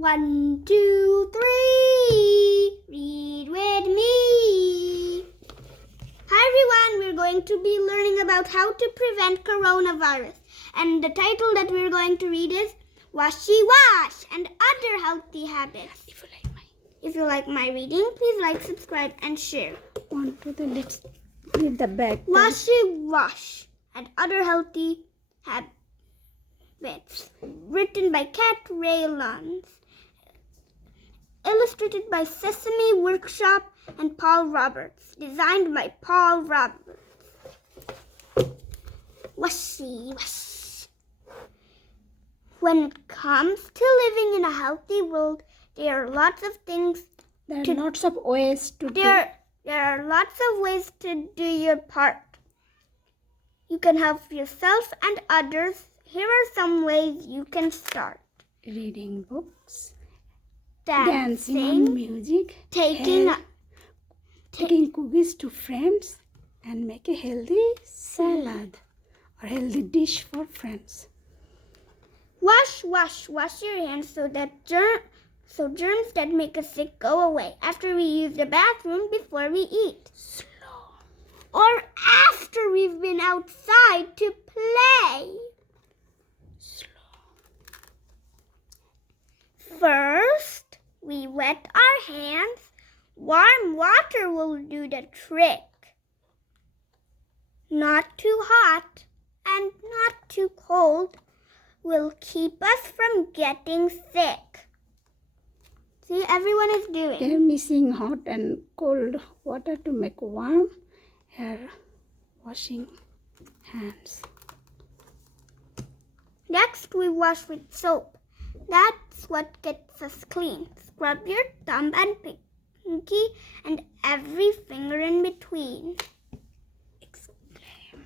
1, 2, 3. Read with me. Hi everyone, we're going to be learning about how to prevent coronavirus. And the title that we're going to read is WASHY Wash and Other Healthy Habits. If you like my reading, please like, subscribe, and share. Let's read the back. WASHY Wash and Other Healthy Habits. Written by Cat Reynolds. Illustrated by Sesame Workshop and Paul Roberts. Designed by Paul Roberts. Washy wash. When it comes to living in a healthy world, there are lots of things. There are lots of ways to do. There are lots of ways to do your part. You can help yourself and others. Here are some ways you can start. Reading books, Dancing on music, taking cookies to friends, and make a healthy salad or healthy dish for friends. Wash your hands so germs that make us sick go away after we use the bathroom before we eat. Slow. Or after we've been outside to play. Slow. First, we wet our hands. Warm water will do the trick. Not too hot and not too cold will keep us from getting sick. See, everyone is doing. They're mixing hot and cold water to make warm hair washing hands. Next, we wash with soap. That's what gets us clean. Scrub your thumb and pinky and every finger in between. Exclaim.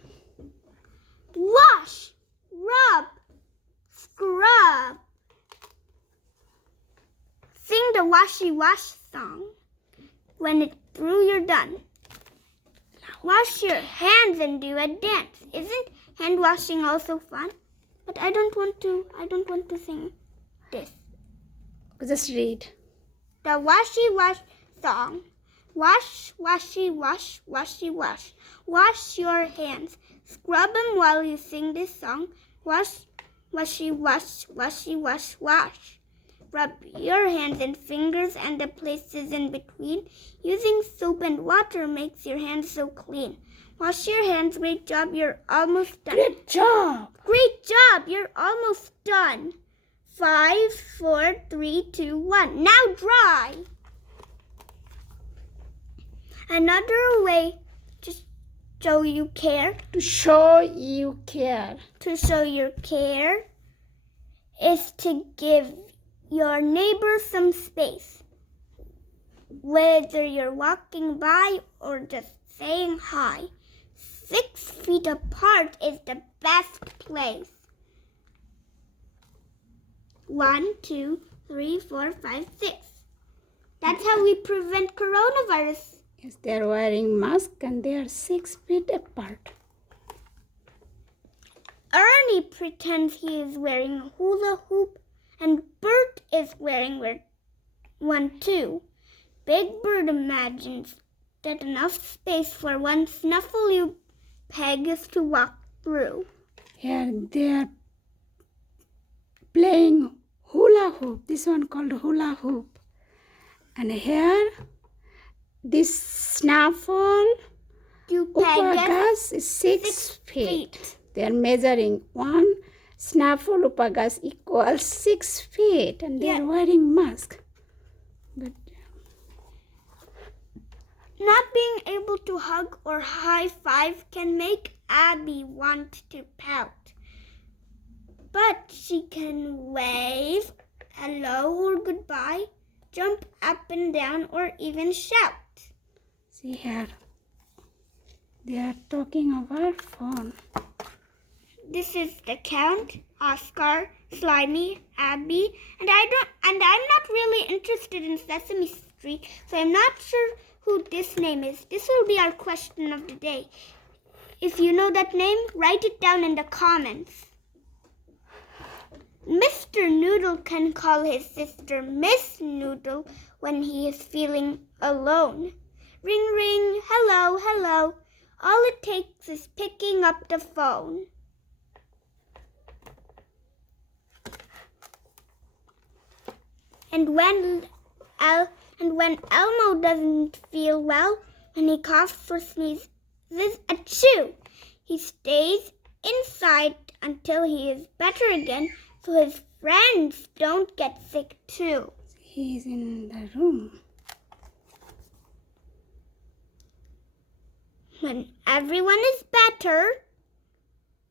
Wash, rub, scrub. Sing the washy wash song. When it's through, you're done. Wash your hands and do a dance. Isn't hand washing also fun? But I don't want to sing this. Just read. The washy wash song. Wash, washy, wash, washy, wash. Wash your hands. Scrub them while you sing this song. Wash, washy, wash, washy, wash, wash. Rub your hands and fingers and the places in between. Using soap and water makes your hands so clean. Wash your hands. Great job. You're almost done. Great job. Great job. You're almost done. 5, 4, 3, 2, 1. Now dry. Another way to show you care. To show you care. To show your care is to give your neighbor some space. Whether you're walking by or just saying hi. 6 feet apart is the best place. 1, 2, 3, 4, 5, 6. That's how we prevent coronavirus. Yes, they're wearing masks and they are 6 feet apart. Ernie pretends he is wearing a hula hoop, and Bert is wearing one too. Big Bird imagines that enough space for one snuffle peg is to walk through. Here they are playing hula hoop. This one called hula hoop. And here this snaffle upagas is 6 feet. They are measuring one snaffle upagas equals 6 feet, and they are wearing mask. But not being able to hug or high five can make Abby want to pout. But she can wave hello or goodbye, jump up and down, or even shout. See here, they are talking over phone. This is the Count, Oscar, Slimy, Abby, and I'm not really interested in Sesame Street, so I'm not sure who this name is. This will be our question of the day. If you know that name, write it down in the comments. Mr. Noodle can call his sister Miss Noodle when he is feeling alone. Ring, ring, hello, hello. All it takes is picking up the phone. And when Elmo doesn't feel well, when he coughs or sneezes, achoo, he stays inside until he is better again, so his friends don't get sick too. He's in the room. When everyone is better,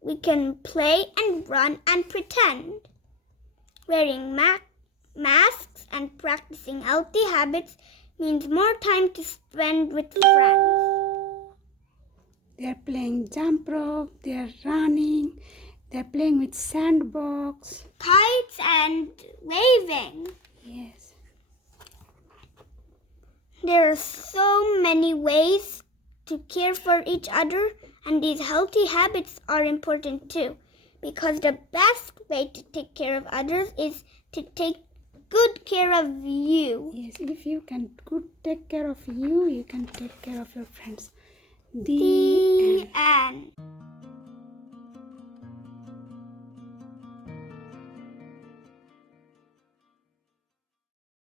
we can play and run and pretend. Wearing masks and practicing healthy habits means more time to spend with friends. They're playing jump rope, they're running, they're playing with sandbox. Kites and waving. Yes. There are so many ways to care for each other, and these healthy habits are important too, because the best way to take care of others is to take good care of you. Yes, if you can take care of you, you can take care of your friends. The end.